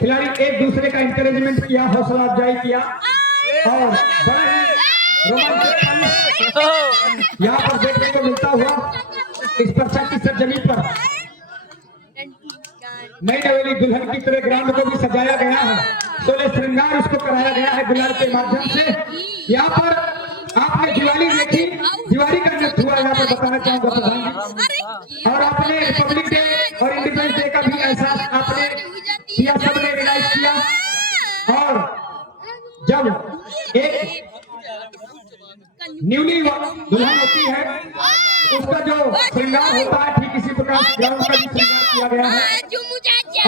खिलाड़ी एक दूसरे का इंकरेजमेंट किया, हौसला अफजाई किया और बड़ा ही रोमांचक पल यहाँ पर देखने को मिलता हुआ इस वर्षा की सरजमी पर नई नवेली दुल्हन की तरह ग्राउंड को भी सजाया गया है, सोलह श्रृंगार इसको कराया गया है गुलाल के माध्यम से। यहाँ पर आपने दिवाली देखी, दिवाली का नृत्य हुआ यहाँ पर बताना चाहूंगा प्रधान जी। और आपने रिपब्लिक डे और इंडिपेंडेंस डे का भी एहसास आपने किया, सबने रियलाइज किया। और जब एक न्यूली दुल्हन होती है उसका जो श्रृंगार होता है ठीक इसी प्रकार ग्राउंड का भी श्रृंगार किया गया है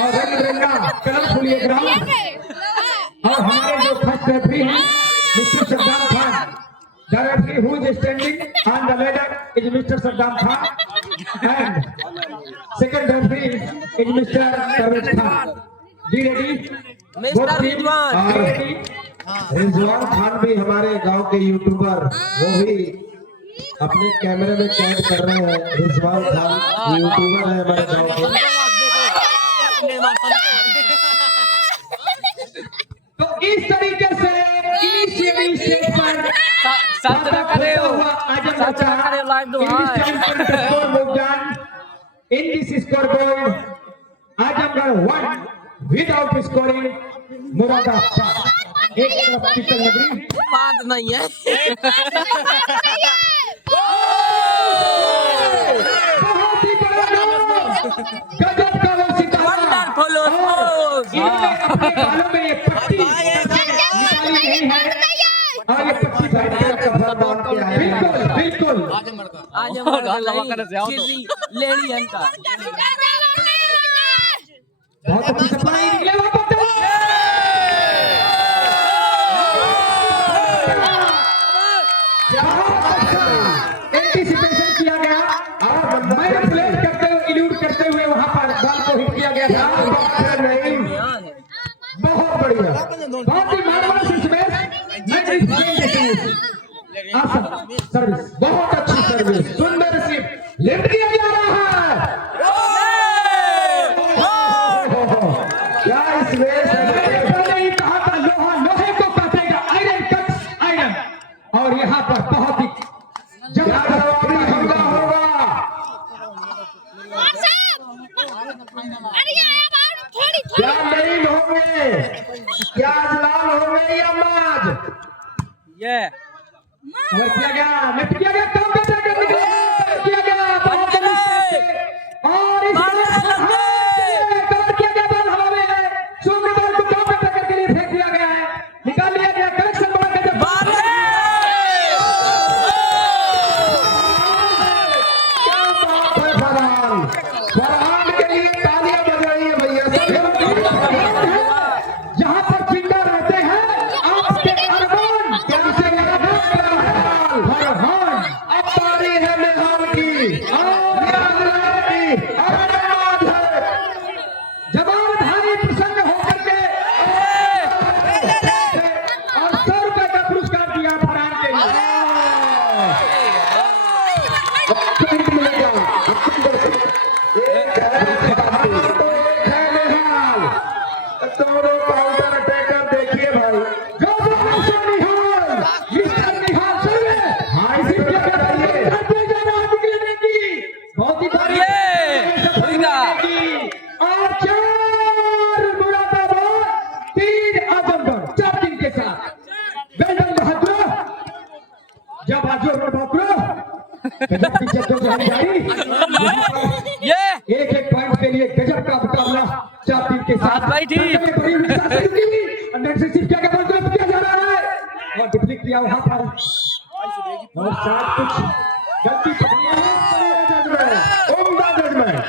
और रंग बिरंगा कलरफुल ये ग्राउंड। और हमारे जो फर्स्ट रेफरी हैं mister Saddam Khan, the referee who is standing on the ladder is mister Saddam Khan and second referee is mister Parvez Khan. Be ready mister Rizwan Khan भी हमारे गांव के यूट्यूबर, वो भी अपने कैमरे में कैद कर रहे हैं। रिजवान खान यूट्यूबर है हमारे गांव के। तो इस तरीके से in this scoreboard Azamgarh 1 without scoring Moradabad एक तरफ पीतल नगरी बात नहीं है। बहुत ही बड़ा गजब का वो सितारा अपने बालों में ये पट्टी निकाली नहीं है और ये पट्टी बिल्कुल लेडी है इनका बहुत अच्छी सफाई निकले वहां पर एंटीसिपेशन किया गया और मैनिपुलेट करते हुए इल्यूड करते हुए वहां पर बॉल को हिट किया गया था। नहीं बहुत बढ़िया, बहुत ही मार्वलस सर्विस, बहुत अच्छी सर्विस, सुंदर सी लिफ्ट किया जा रहा है। क्या इस नहीं कहा था लोहा लोहे को काटेगा, आयरन कट्स आयरन। और यहाँ पर बहुत ही जबरदस्त हमला होगा। क्या नहीं होंगे, क्या लाल होंगे या माज ये और किया गया, मिट किया गया, काम करने के लिए किया गया बहुत और इस कवर किया गया बॉल हवा में है, सूर्य बॉल को काम करने के लिए फेंक दिया गया है, निकाल लिया गया, कलेक्शन बड़ा गजब बात है। क्या बात है फरहान, फरहान के लिए तालियां बज रही है भैया। जहां पर चिंता रहते हैं आपके अरमान कैसे फरहान अब बारी है निहाल की, जवाबधारी प्रसन्न होकर के और 100 रुपए का पुरस्कार दिया फरहान के लिए। मिलेगा दोनों काउंटर अटैकर देखिए भाई, जो निहाल मिस्टर निहाल बहुत ही और 4 मुरादाबाद 3 आजमगढ़ 4 टीम के साथ बेल्टन बहादुर जब आजमगढ़ एक पॉइंट के लिए गजब का मुकाबला 4 टीम के साथ किया जा रहा है और डिप्लीट किया वहां पर और शायद कुछ गलती पकड़ी है। उम्दा judgement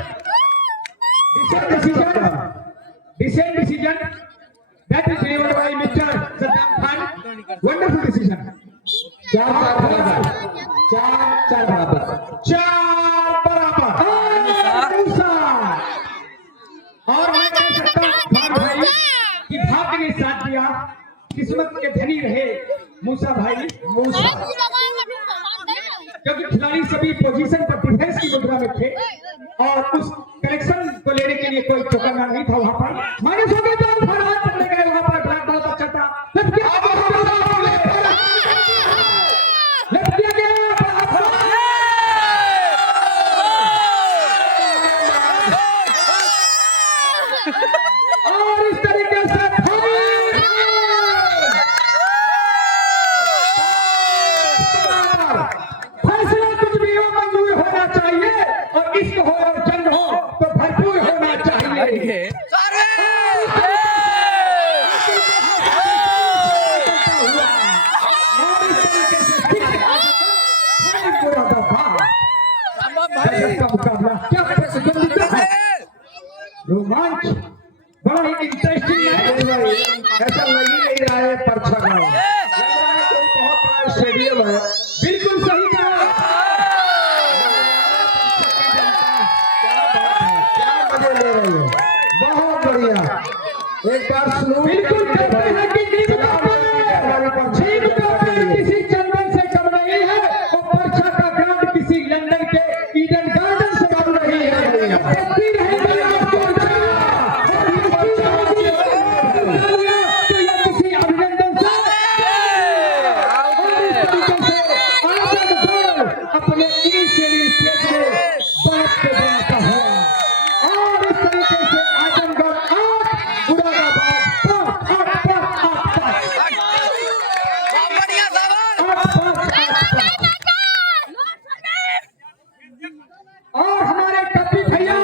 decision decision that is delivered by mister Saddam Khan, wonderful decision. 4 बराबर और मैं कह सकता हूं भाई कि भाग्य ने साथ दिया, किस्मत के धनी रहे मूसा भाई मूसा, क्योंकि खिलाड़ी सभी पोजीशन पर डिफेंस की मुद्रा में थे और उस कलेक्शन को लेने के लिए कोई चौकन्ना नहीं था वहां पर। माइनस हो गया और इस तरीके से फैसला कुछ भी हो मंजूर होना चाहिए और इश्क हो और जंग हो तो भरपूर होना चाहिए। का मुकाबला क्या प्रतिद्वंदिता है, रोमांच बड़ा ही इंटरेस्टिंग है। ऐसा लग ही नहीं रहा है परछा गाँव, कोई बहुत बड़ा स्टेडियम है। बिल्कुल सही कहा। क्या मजे ले रही हो, बहुत बढ़िया। एक बार सुनो, बिल्कुल कहते हैं कि नींद किसी चंदन से कम नहीं है और परछा का ग्राउंड किसी लंदन के ईडन गार्डन से कम नहीं है। किसी अभिनंदन से अपने बात के बनाता है और इस तरीके से आजमगढ़ और हमारे कपी भैया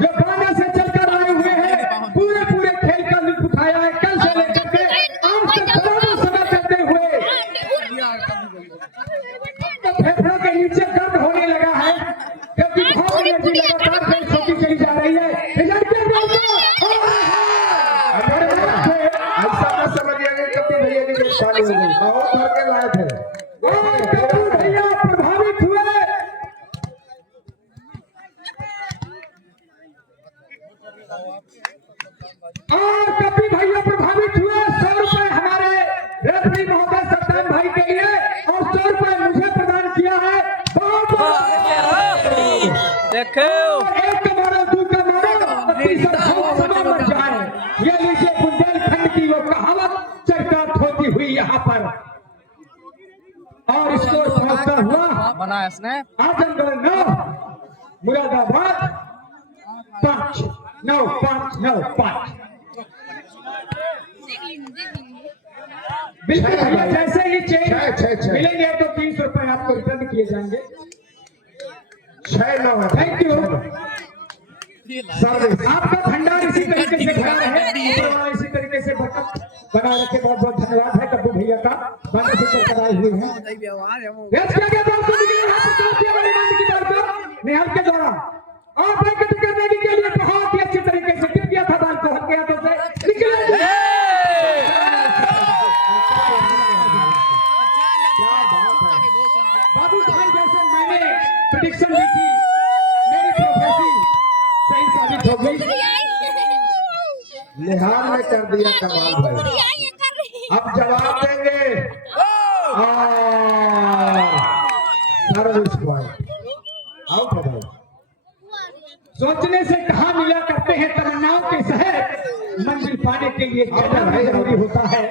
जो गाना से चलकर आए हुए हैं, पूरे पूरे खेल का लुत्फ उठाया है। कल से लेकर के आज तक दोनों समय करते हुए तो फेफड़ों के नीचे दर्द होने लगा है क्योंकि बहुत एनर्जी लगातार खेल छोटी चली जा रही है। ऐसा न समझिए कि कभी भैया की गिरफ्तारी हो गई, बहुत भर के लाए थे। भैया प्रभावित हुए और कभी भैया प्रभावित हुए। 100 रुपए हमारे रेफरी महोदय सत्तान भाई के लिए और 100 रुपए मुझे प्रदान किया है। बहुत देखो एक का मारो, दो का मारो, तीसरा समा मर जाए। ये लीजिए बुंदेलखंड की वो कहावत चर्चा होती हुई यहाँ पर और इसको पहुंचता हुआ बनाया इसने। आजमगढ़ 9 मुरादाबाद 5 9 5 9 5। बिल्कुल भैया, जैसे ही चेंज मिलेंगे तो 30 रुपए आपको रिटर्न किए जाएंगे। 6-9 थैंक यू। सर्विस आपका भंडार इसी तरीके से भरा रहे, इसी तरीके से बरकत बना रखे। बहुत बहुत धन्यवाद है कब्बू भैया का, गाने से चलकर आए हुए हैं। निहाल के द्वारा और बरकत करने के लिए बहुत ही अच्छी तरीके से टिप दिया था बाल को, हल्के हाथों से निकले। बाबू भाई जैसे मैंने प्रेडिक्शन दी थी, मेरी प्रोफेसी सही साबित हो गई। निहाल ने कर दिया कमाल भाई, अब जवाब देंगे। सर्विस पॉइंट आउट है भाई। सोचने से कहा मिला करते हैं तमन्नाओं के शहर, मंजिल पाने के लिए चलना भी जरूरी होता है।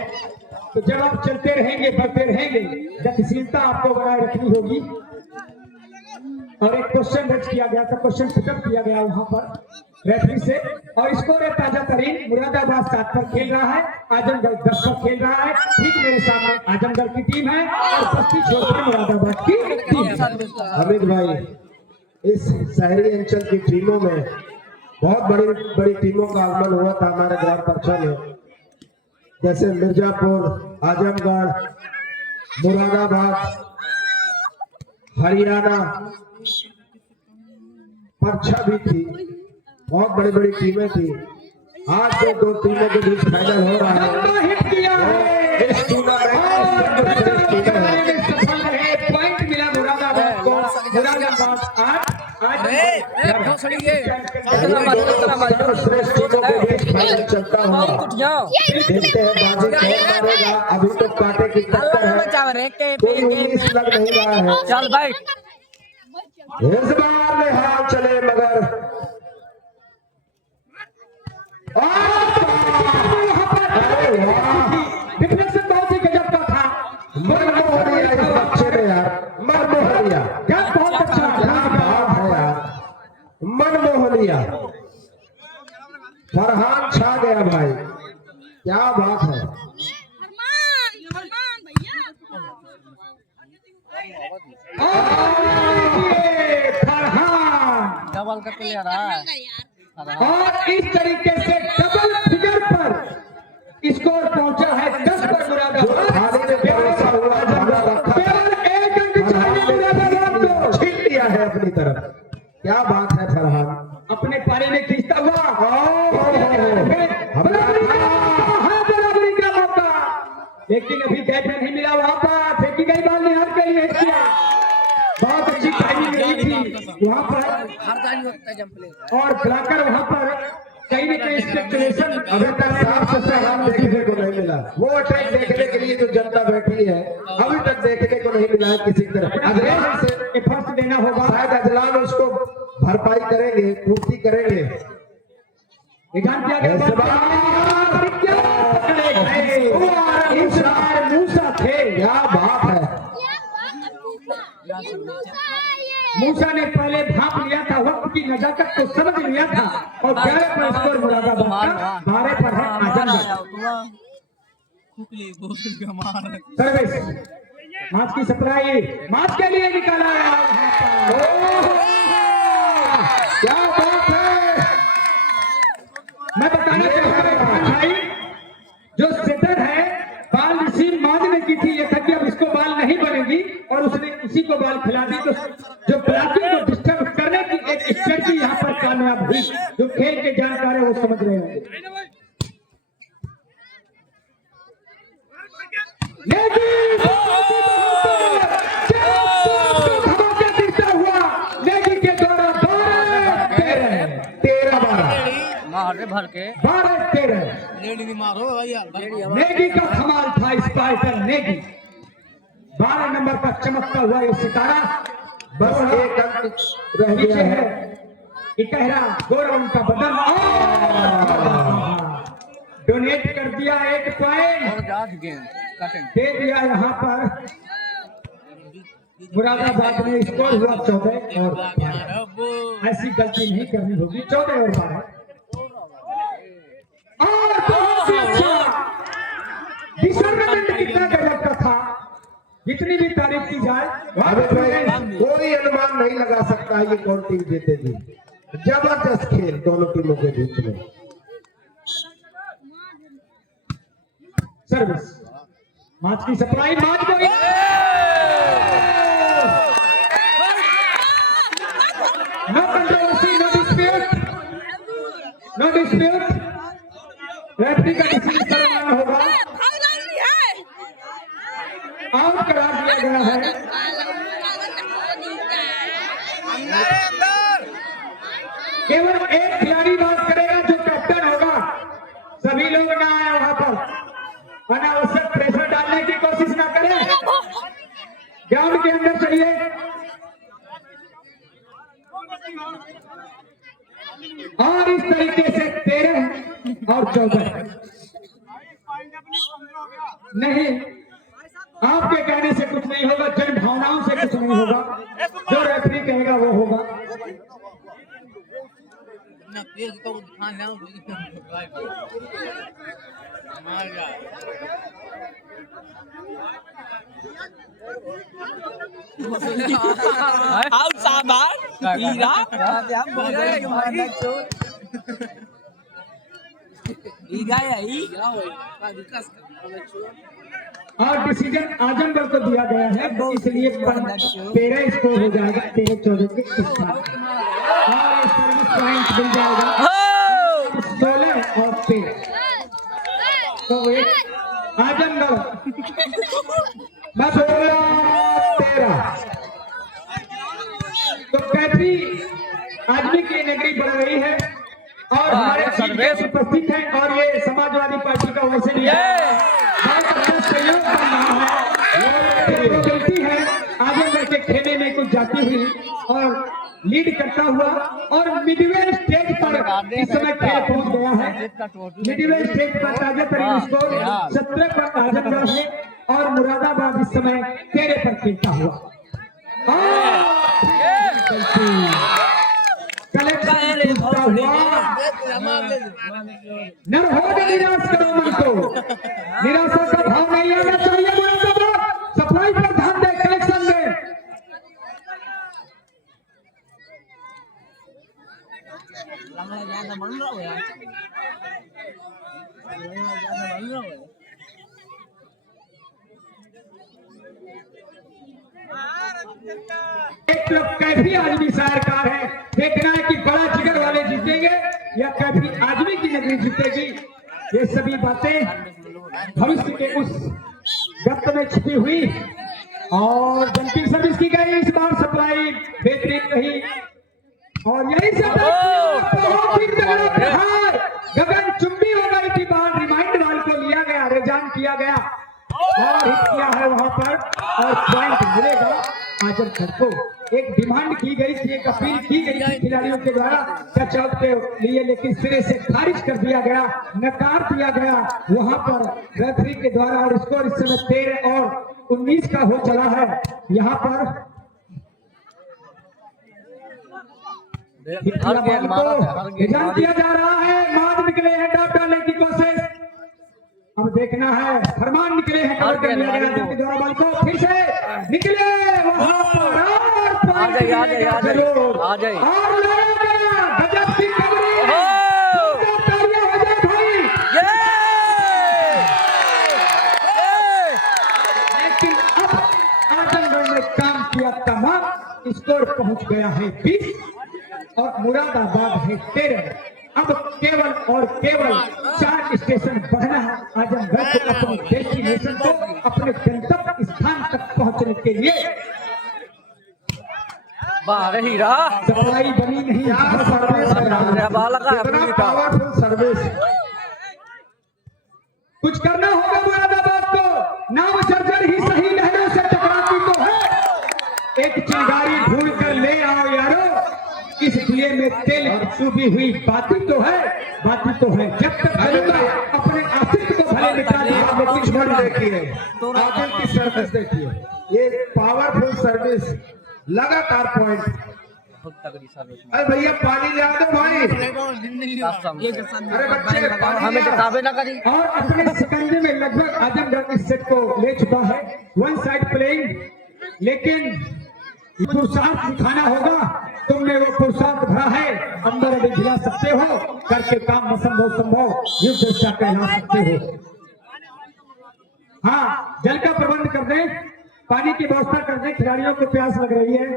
तो जब आप चलते रहेंगे बढ़ते रहेंगे, गतिशीलता आपको बनाए रखनी होगी। और एक क्वेश्चन रच किया गया था, क्वेश्चन पुटअप किया गया वहां पर रेफरी से और स्कोर है ताजा तरीन। मुरादाबाद 7 पर खेल रहा है, आजमगढ़ 10 पर खेल रहा है। ठीक मेरे सामने आजमगढ़ की टीम है और बस्ती छोड़कर मुरादाबाद की टीम। अमित भाई, इस शहरी अंचल की टीमों में बहुत बड़ी बड़ी टीमों का आगमन हुआ था हमारे ग्राम परछा में, जैसे मिर्जापुर, आजमगढ़, मुरादाबाद, हरियाणा, परछा भी थी। बहुत बड़ी बड़ी टीमें थी। आज जो 2 टीमों के बीच फाइनल हो रहा है, इस टूर्नामेंट पॉइंट मिला मुरादाबाद को। मुरादाबाद 8 श्रेष्ठ टीमों के बीच फाइनल चलता हुआ देखते हैं बाजी कौन मारेगा। अभी तो कांटे की टक्कर है, कोई उम्मीद लग नहीं रहा है। चल भाई, इस बार निहाल चले मगर डिफलेक्शन बहुत ही गजब का था। मनमोहनिया इस बच्चे ने यार, मनमोहनिया क्या बहुत अच्छा क्या बात है यार, मनमोहनिया। फरहान छा गया भाई, क्या बात है। ये फरहान डबल का प्लेयर है। और इस तरीके से डबल फिगर पर स्कोर पहुंचा है 10 पर मुरादाबाद। थाने में भरोसा हुआ, थाना रखा, केवल एक अंक चाहिए मुरादाबाद को। छीन लिया है अपनी तरफ। क्या बात है फरहान, अपने पारी में खींचता हुआ बराबरी का मौका, लेकिन अभी बैट में नहीं मिला। वहां पर फेंकी गई बॉल निहार के लिए किया, बहुत अच्छी टाइमिंग रही थी वहां पर, और ब्लॉकर वहां पर कहीं न कहीं स्पेकुलेशन अभी तक साफ सुथरा देखने को नहीं मिला। वो अटैक देखने के लिए जो जनता बैठी है, अभी तक देखने को नहीं मिला है किसी तरह। अजलान से एफर्ट देना होगा, शायद अजलान उसको भरपाई करेंगे, पूर्ति करेंगे। निशान किया गया, मूसा थे। क्या बात है, मूसा ने पहले भाप लिया था, वक्त की नजाकत को समझ लिया था, और 11 पर स्कोर मुरादाबाद का, 12 पर है आजमगढ़। सर्विस मैच की सप्लाई, मैच के लिए निकाला गया। क्या बात है। मैं बताना चाहता हूं भाई, जो सेटर है बाल रिसीव माज ने की थी, ये था कि अब इसको बाल नहीं बनेगी, और उसने उसी को बाल खिला दी। तो जो ब्लॉकिंग को डिस्टर्ब करने की एक स्ट्रेटजी यहाँ पर कामयाब हुई। जो खेल के जानकार है वो समझ रहे होंगे। धमाका दिखता हुआ नेगी के द्वारा 12-13 मारे भर के 12-13 नेगी का कमाल था। स्पाइकर नेगी 12 नंबर का चमकता हुआ ये सितारा, बस एक अंक रह पीछे गया है है। इकहरा गोरा उनका बदन, डोनेट कर दिया 1 पॉइंट दे दिया यहाँ पर। मुरादाबाद में स्कोर हुआ 14 और 12। ऐसी गलती नहीं करनी होगी। 14 और 12 और बहुत ही अच्छा डिसर्नमेंट कितना गजब का था। जितनी भी तारीफ की जाए, अभी कोई अनुमान नहीं लगा सकता ये कौन टीम जीतेगी। जबरदस्त खेल दोनों टीमों के बीच में। सर्विस मैच की सप्लाई, मैच को no controversy, no dispute, no dispute. Referee का डिसीजन करवाना होगा, आउट करार दिया गया है। केवल एक खिलाड़ी बात करेगा जो कैप्टन होगा, सभी लोग ना आए वहां पर, अनावश्यक प्रेशर डालने की कोशिश ना करें, ग्राउंड के अंदर चलिए। और इस तरीके से 13 और 14 नहीं, आपके कहने से कुछ नहीं होगा, जन भावनाओं से कुछ नहीं होगा, जो रेफरी कहेगा वो होगा। आउट साबार हीरा और डिसीजन आजमगढ़ को दिया गया है, तो इसलिए 13 स्कोर हो जाएगा 13-14 के साथ, और सर्विस पॉइंट मिल जाएगा 16 और 13। तो एक आजमगढ़ 16-13। तो कैथी आदमी की नगरी बढ़ रही है, और हमारे सर्वेश उपस्थित हैं, और ये समाजवादी पार्टी का वैसे भी बहुत अच्छा सहयोग कर रहा है। गलती है आजमगढ़ के खेमे में कुछ जाती हुई और लीड करता हुआ, और मिडवे स्टेज पर इस समय खेल पहुंच गया है। मिडवे स्टेज पर ताजा तरीन स्कोर 17 पर आजमगढ़ है, और मुरादाबाद इस समय 13 पर खेलता हुआ। कलेक्शन हुआ निर्होद निराश करो मन को, निराशा का भाव नहीं आना चाहिए। सप्लाई पर ध्यान दे, कलेक्शन दे। एक तरफ कैफी आदमी शायरकार है, देखना है कि बड़ा जिगर वाले जीतेंगे या कैफी आदमी की नगरी जीतेगी। ये सभी बातें भविष्य के उस गप्त में छिपी हुई। और जंपिंग सर्विस की गई इस बार, सप्लाई बेहतरीन रही। और यही सब गगन चुंबी हो गई थी बाल, रिमाइंड बाल को लिया गया, रेजान किया गया और हिट किया है वहां पर, और पॉइंट मिलेगा आजमगढ़ को। एक डिमांड की गई थी, एक अपील की गई थी खिलाड़ियों के द्वारा टच आउट के लिए, लेकिन सिरे से खारिज कर दिया गया, नकार दिया गया वहां पर रेफरी के द्वारा। और स्कोर इस समय 13 और 19 का हो चला है। यहाँ पर निजाम किया जा रहा है, मार निकले हैं, डाल डालने की कोशिश। अब देखना है, फरमान निकले हैं, कवर कर लिया गया के द्वारा बॉल को, फिर से निकले वहां पर और आ जाइए आ जाइए आ जाइए आ जाइए और लाया गया गजब की कवरी। तालियां हो जाए भाई। लेकिन अब आजमगढ़ ने काम किया तमाम, स्कोर पहुंच गया है 20 और मुरादाबाद है 13। अब केवल और केवल 4 स्टेशन बढ़ना है आजमगढ़ को अपने डेस्टिनेशन को, अपने गंतव्य स्थान तक पहुंचने के लिए। बाहर हीरा सप्लाई बनी नहीं, पावरफुल सर्विस। कुछ करना होगा मुरादाबाद को, नाव जर्जर ही सही लहरों से टकराती तो है। एक चिंगारी ढूंढ कर ले आओ यारो, इस दिए में तेल चुभी हुई बाती तो है, बाती तो है। जब तक चलूंगा अपने आशिक को भले मिटा दिया। कुछ मत देखिए, आगे की सर्विस देखिए, ये पावरफुल सर्विस, लगातार पॉइंट। बहुत तगड़ी सर्विस। अरे भैया पानी ले आ दो भाई। अरे बच्चे हमें किताबें ना करी। और अपने शिकंजे में लगभग आजमगढ़ इस सेट को ले चुका है, वन साइड प्लेइंग। लेकिन पुरुषार्थ दिखाना होगा, तुमने वो पुरुषार्थ भरा है, अंदर अभी गिरा सकते हो, करके काम असंभव संभव युद्ध दशा कहला सकते हो। हाँ, जल का प्रबंध कर दें, पानी की व्यवस्था कर दें, खिलाड़ियों को प्यास लग रही है।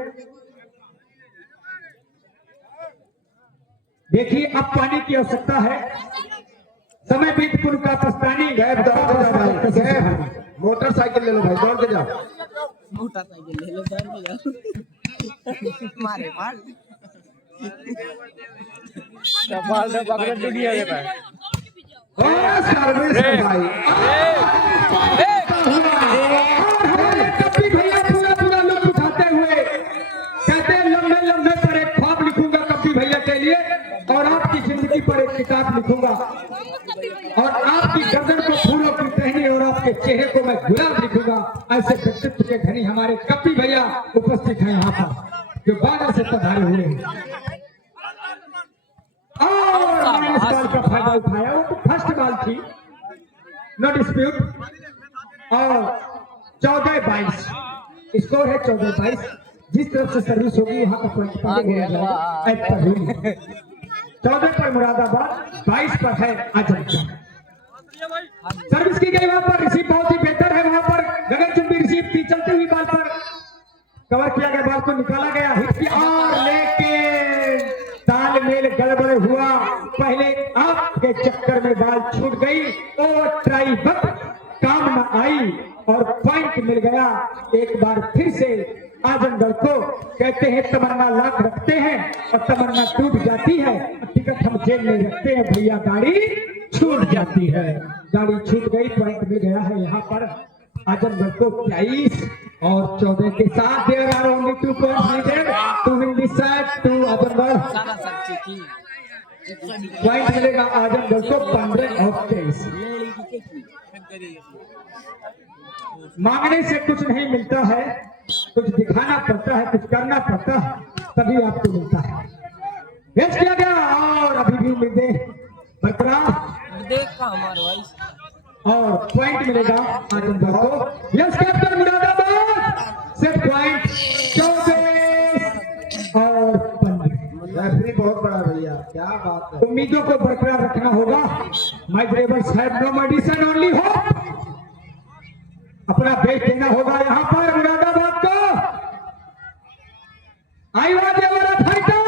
देखिए अब पानी की आवश्यकता है, समय बीत पुल का पछतानी। गैप दौड़ के जाओ भाई, गैप मोटरसाइकिल ले लो भाई, दौड़ के जाओ। मोटरसाइकिल ले लो, दौड़ के जाओ। मारे मार कपाल से पकड़ दुनिया के पास। सर्विस है भाई। कभी भैया पूरा पूरा लुत्फ उठाते हुए कहते हैं, लंबे लंबे पर एक ख्वाब लिखूंगा कभी भैया के लिए, और आपकी जिंदगी पर एक किताब लिखूंगा, और आपकी गर्दन को फूलों की टहनी और आपके चेहरे को मैं गुलाब लिखूंगा। ऐसे व्यक्तित्व के धनी हमारे कपी भैया उपस्थित हैं यहाँ पर, जो बादल से पधारे हुए हैं। और मैंने इस बॉल का फायदा उठाया, वो तो फर्स्ट बॉल थी, नो डिस्प्यूट। और 14-22 स्कोर है, 14-22। जिस तरफ से सर्विस होगी वहां का पॉइंट 14 पर मुरादाबाद, 22 पर है आजमगढ़। सर्विस की गई वहां पर, रिसीव बहुत ही बेहतर है वहां पर, गगनचुंबी रिसीव की, चलती हुई बॉल पर कवर किया गया, बॉल को निकाला गया, हिट किया, और लेकिन तालमेल गड़बड़ हुआ। पहले आपके चक्कर में बॉल छूट गई, और ट्राई बट काम न आई और पॉइंट मिल गया। एक बार फिर से आजमगढ़ को कहते हैं तमन्ना लाख रखते हैं और तमन्ना टूट जाती है, टिकट हम जेब में रखते हैं भैया, गाड़ी छूट जाती है। गाड़ी छूट गई, पॉइंट मिल गया है यहाँ पर आजमगढ़ को 23 और 14 के साथ। There are only 2 points needed to win this set to Azamgarh. Point मिलेगा आजमगढ़ को 15 और 23। मांगने से कुछ नहीं मिलता है, कुछ दिखाना पड़ता है, कुछ करना पड़ता है, तभी आपको मिलता है। बेच किया गया और अभी भी उम्मीदें बरकरार देख का हमारा भाई और पॉइंट मिलेगा आजमगढ़ को। Yes captain Moradabad set point 24 और 15। रेफरी बहुत बड़ा भैया, क्या बात है। उम्मीदों को बरकरार रखना होगा। My drivers have no medicine only hope. अपना बेस्ट देना होगा यहाँ पर मुरादाबाद को। I was ever fighter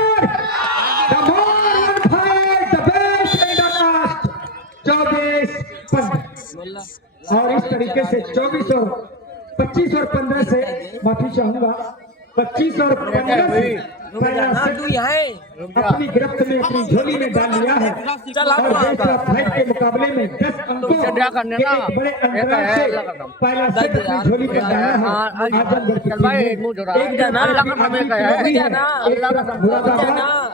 the more one fight the best in the last 24-15। बोला और इस तरीके से 24 और 25 और 15 से माफी चाहूंगा 25 और 15 से पहला हाँ सेट तू यहाँ है अपनी गिरफ्त में अपनी झोली में डाल लिया है। और बेस्ट ऑफ फाइव के मुकाबले में 10 अंकों के एक बड़े अंतराल से पहला सेट अपनी झोली में डाला है आजमगढ़ की टीम ने। एक तरफ मुरादाबाद